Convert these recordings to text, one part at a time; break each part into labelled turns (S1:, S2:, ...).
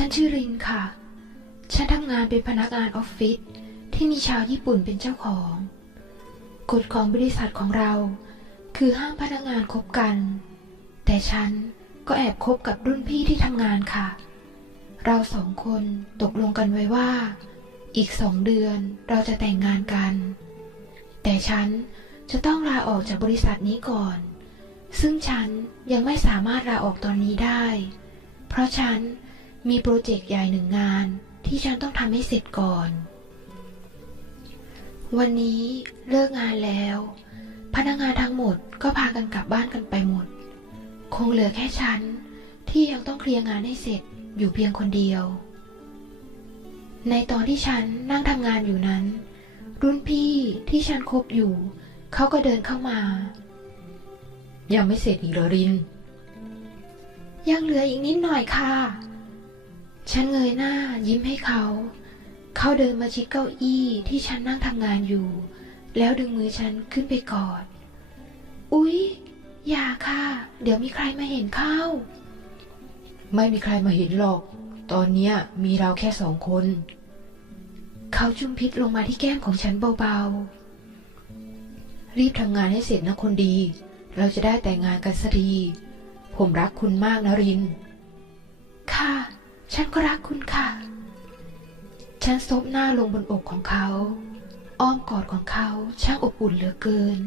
S1: ฉันชื่อรินค่ะ ฉันทำงานเป็นพนักงานออฟฟิศที่มีชาวญี่ปุ่นเป็นเจ้าของ กฎของบริษัทของเรา คือห้ามพนักงานคบกัน แต่ฉันก็แอบคบกับรุ่นพี่ที่ทำงานค่ะ เราสองคนตกลงกันไว้ว่า อีกสองเดือนเราจะแต่งงานกัน แต่ฉันจะต้องลาออกจากบริษัทนี้ก่อน ซึ่งฉันยังไม่สามารถลาออกตอนนี้ได้ เพราะฉัน มีโปรเจกต์ใหญ่หนึ่งงานที่ฉันต้องทำให้เสร็จก่อน วันนี้เลิกงานแล้ว พนักงานทั้งหมดก็พากันกลับบ้านกันไปหมด คงเหลือแค่ฉันที่ยังต้องเคลียร์งานให้เสร็จอยู่เพียงคนเดียว ในตอนที่ฉันนั่งทำงานอยู่นั้น รุ่นพี่ที่ฉันคบอยู่ เขาก็เดินเข้ามา
S2: ยังไม่เสร็จอีกเหรอริน
S1: ยังเหลืออีกนิดหน่อยค่ะ ฉันเงยหน้ายิ้มให้เขา เขาเดินมาชิดเก้าอี้ที่ฉันนั่งทำงานอยู่ แล้วดึงมือฉันขึ้นไปกอด อุ๊ย อย่าค่ะ เดี๋ยวมีใครมาเห็นเข้า
S2: ไม่มีใครมาเห็นหรอก ตอนเนี้ยมีเราแค่สองคน
S1: เขาจุ่มพิษลงมาที่แก้มของฉันเบา
S2: รีบทำงานให้เสร็จนะคนดี เราจะได้แต่งงานกันสักที ผมรักคุณมากนะริน
S1: ๆค่ะ ฉันก็รักคุณค่ะ ฉันซบหน้าลงบนอกของเขา อ้อมกอดของเขาช่างอบอุ่นเหลือเกิน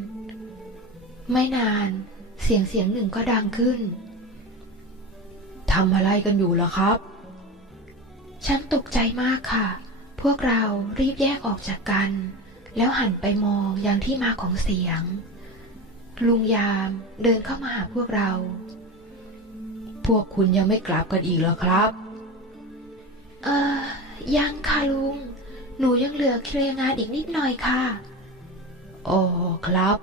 S1: ไม่นานเสียงเสียงหนึ่งก็ดังขึ้น
S2: ทำอะไรกันอยู่ล่ะครับ
S1: ฉันตกใจมากค่ะ พวกเรารีบแยกออกจากกัน แล้วหันไปมองอย่างที่มาของเสียง ลุงยามเดินเข้ามาหาพวกเรา
S2: พวกคุณยังไม่กลับกันอีกเหรอครับ
S1: เออยังค่ะลุง หนูยังเหลือเคลียร์งานอีกนิดหน่อยค่ะ
S2: อ๋อครับ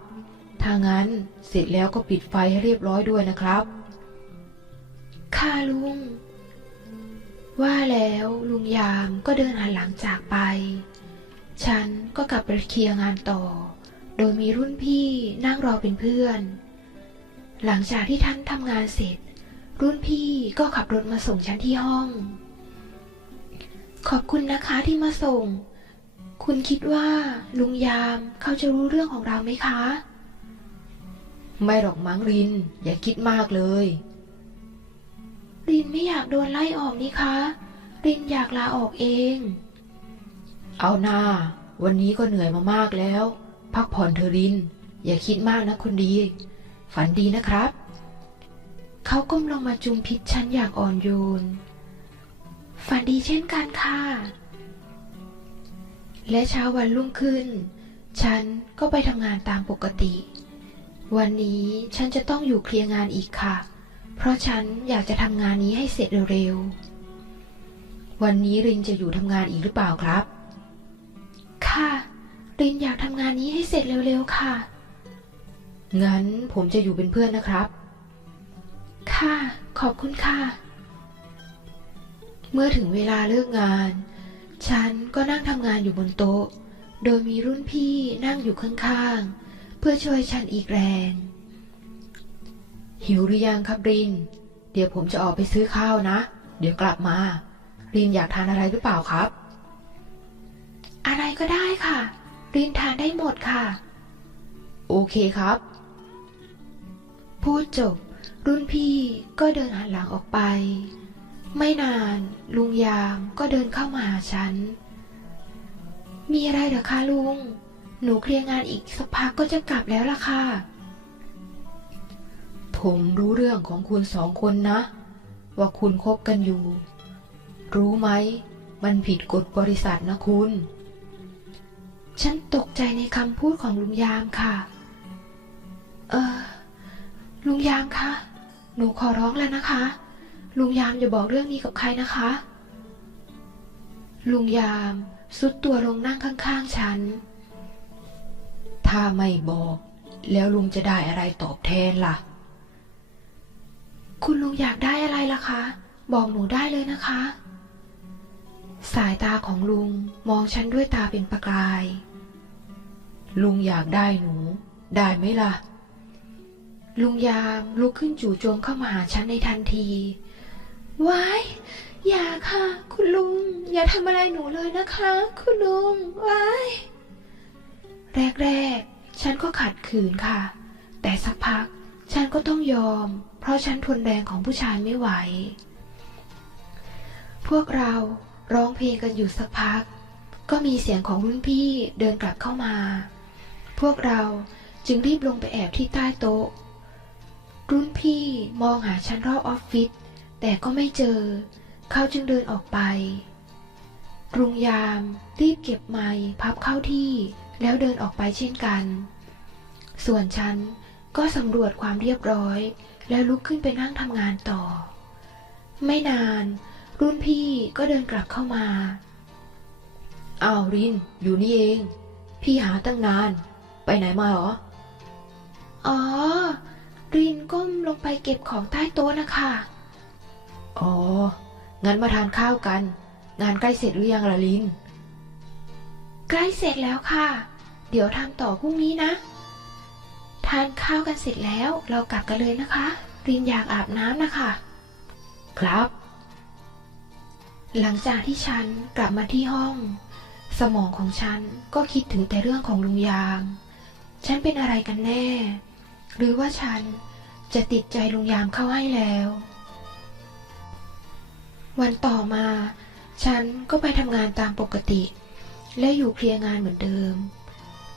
S2: ถ้างั้นเสร็จแล้วก็ปิดไฟให้เรียบร้อยด้วยนะครับ
S1: ค่ะลุง ว่าแล้วลุงยามก็เดินหันหลังจากไป ฉันก็กลับไปเคลียร์งานต่อ โดยมีรุ่นพี่นั่งรอเป็นเพื่อน หลังจากที่ท่านทำงานเสร็จ รุ่นพี่ก็ขับรถมาส่งฉันที่ห้อง ขอบคุณนะคะที่มาส่ง คุณคิดว่าลุงยามเขาจะรู้เรื่องของเราไหมคะ
S2: ไม่หรอกมั้งริน อย่าคิดมากเลย
S1: รินไม่อยากโดนไล่ออกนี่คะ รินอยากลาออกเอง
S2: เอาหน้า วันนี้ก็เหนื่อยมามากแล้ว พักผ่อนเธอะริน อย่าคิดมากนะคนดี ฝันดีนะครับ
S1: เขาก้มลงมาจุมพิษฉันอย่างอ่อนโยน ฝันดีเช่นกันค่ะ และเช้าวันรุ่งขึ้น ฉันก็ไปทำงานตามปกติ วันนี้ฉันจะต้องอยู่เคลียร์งานอีกค่ะ เพราะฉันอยากจะทำงานนี้ให้เสร็จเร็ว
S2: วันนี้รินจะอยู่ทำงานอีกหรือเปล่าครับ
S1: ค่ะรินอยากทำงานนี้ให้เสร็จเร็วๆค่ะ
S2: งั้นผมจะอยู่เป็นเพื่อนนะครับ
S1: ค่ะ ขอบคุณค่ะ เมื่อถึงเวลาเลิกงาน ฉันก็นั่งทำงานอยู่บนโต๊ะ โดยมีรุ่นพี่นั่งอยู่ข้างๆ เพื่อช่วยฉันอีกแรง
S2: หิวหรือยังครับริน เดี๋ยวผมจะออกไปซื้อข้าวนะ เดี๋ยวกลับมา รินอยากทานอะไรหรือเปล่าครับ
S1: อะไรก็ได้ค่ะ รินทานได้หมดค่ะ
S2: โอเคครับ
S1: พูดจบ รุ่นพี่ก็เดินหันหลังออกไป ไม่นานลุงยามก็เดินเข้ามาหาฉัน มีอะไรเหรอคะลุง หนูเคลียร์งานอีกสักพักก็จะกลับแล้วล่ะค่ะ
S2: ผมรู้เรื่องของคุณสองคนนะ ว่าคุณคบกันอยู่ รู้ไหม มันผิดกฎบริษัทนะคุณ
S1: ฉันตกใจในคำพูดของลุงยามค่ะ เออ ลุงยามคะ หนูขอร้องแล้วนะคะ ลุงยามอย่าบอกเรื่องนี้กับใครนะคะ ลุงยามสุดตัวลงนั่งข้าง ๆ ฉัน
S2: ถ้าไม่บอก แล้วลุงจะได้อะไรตอบแทนล่ะ
S1: คุณลุงอยากได้อะไรล่ะคะ บอกหนูได้เลยนะคะ สายตาของลุงมองฉันด้วยตาเป็นประกาย
S2: ลุงอยากได้หนู ได้ไหมล่ะ
S1: ลุงยามลุกขึ้นจู่โจมเข้ามาหาฉันในทันที ว้ายอย่าค่ะ คุณลุง อย่าทำอะไรหนูเลยนะคะ คุณลุงว้ายแรกๆ ฉันก็ขัดขืนค่ะ แต่สักพัก ฉันก็ต้องยอม เพราะฉันทนแรงของผู้ชายไม่ไหว พวกเราร้องเพลงกันอยู่สักพัก ก็มีเสียงของรุ่นพี่เดินกลับเข้ามา พวกเราจึงรีบลงไปแอบที่ใต้โต๊ะ รุ่นพี่มองหาฉันรอบออฟฟิศ แต่ก็ไม่เจอ เขาจึงเดินออกไป รุงยามรีบเก็บไม้พับเข้าที่แล้วเดินออกไปเช่นกัน ส่วนฉันก็สำรวจความเรียบร้อย แล้วลุกขึ้นไปนั่งทำงานต่อ ไม่นาน รุ่นพี่ก็เดินกลับเข้ามา
S2: อ้าวริน อยู่นี่เอง พี่หาตั้งนาน ไปไหนมาหรอ
S1: อ๋อ รินก้มลงไปเก็บของใต้โต๊ะนะคะ
S2: อ๋อ งั้นมาทานข้าวกัน งานใกล้เสร็จหรือยังล่ะลิน
S1: ใกล้เสร็จแล้วค่ะ เดี๋ยวทำต่อพรุ่งนี้นะ ทานข้าวกันเสร็จแล้วเรากลับกันเลยนะคะรินอยากอาบน้ำนะคะ
S2: ครับ
S1: หลังจากที่ฉันกลับมาที่ห้อง สมองของฉันก็คิดถึงแต่เรื่องของลุงยาม ฉันเป็นอะไรกันแน่ หรือว่าฉันจะติดใจลุงยามเข้าให้แล้ว วันต่อมา ฉันก็ไปทำงานตามปกติ และอยู่เคลียร์งานเหมือนเดิม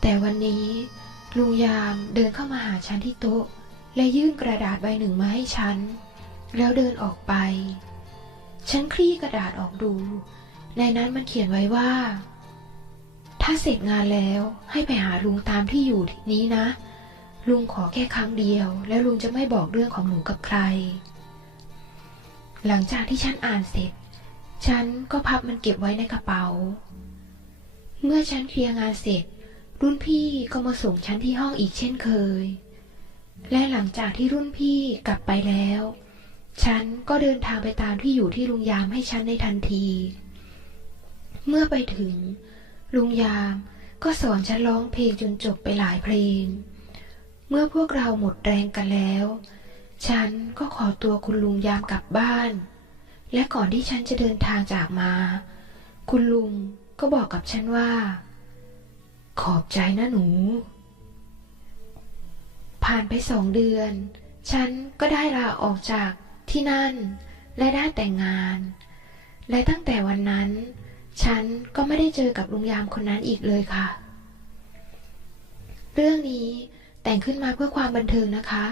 S1: แต่วันนี้ลุงยามเดินเข้ามาหาฉันที่โต๊ะ และยื่นกระดาษใบหนึ่งมาให้ฉัน แล้วเดินออกไป ฉันคลี่กระดาษออกดู ในนั้นมันเขียนไว้ว่า ถ้าเสร็จงานแล้วให้ไปหาลุงตามที่อยู่นี้นะ ลุงขอแค่ครั้งเดียว แล้วลุงจะไม่บอกเรื่องของหนูกับใคร หลังจากที่ฉันอ่านเสร็จ ฉันก็พับมันเก็บไว้ในกระเป๋า เมื่อฉันเคลียร์งานเสร็จ รุ่นพี่ก็มาส่งฉันที่ห้องอีกเช่นเคย และหลังจากที่รุ่นพี่กลับไปแล้ว ฉันก็เดินทางไปตามที่อยู่ที่ลุงยามให้ฉันในทันที เมื่อไปถึง ลุงยามก็สอนฉันร้องเพลงจนจบไปหลายเพลง เมื่อพวกเราหมดแรงกันแล้ว ฉันก็ขอตัวคุณลุงยามกลับบ้าน และก่อนที่ฉันจะเดินทางจากมา คุณลุงก็บอกกับฉันว่า ขอบใจนะหนู ผ่านไปสองเดือน ฉันก็ได้ลาออกจากที่นั่น และได้แต่งงาน และตั้งแต่วันนั้น ฉันก็ไม่ได้เจอกับลุงยามคนนั้นอีกเลยค่ะ เรื่องนี้แต่งขึ้นมาเพื่อความบันเทิงนะคะ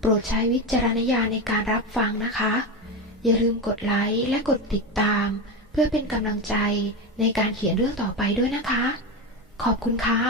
S1: โปรดใช้วิจารณญาณในการรับฟังนะคะ อย่าลืมกดไลค์และกดติดตาม เพื่อเป็นกำลังใจในการเขียนเรื่องต่อไปด้วยนะคะ ขอบคุณค่ะ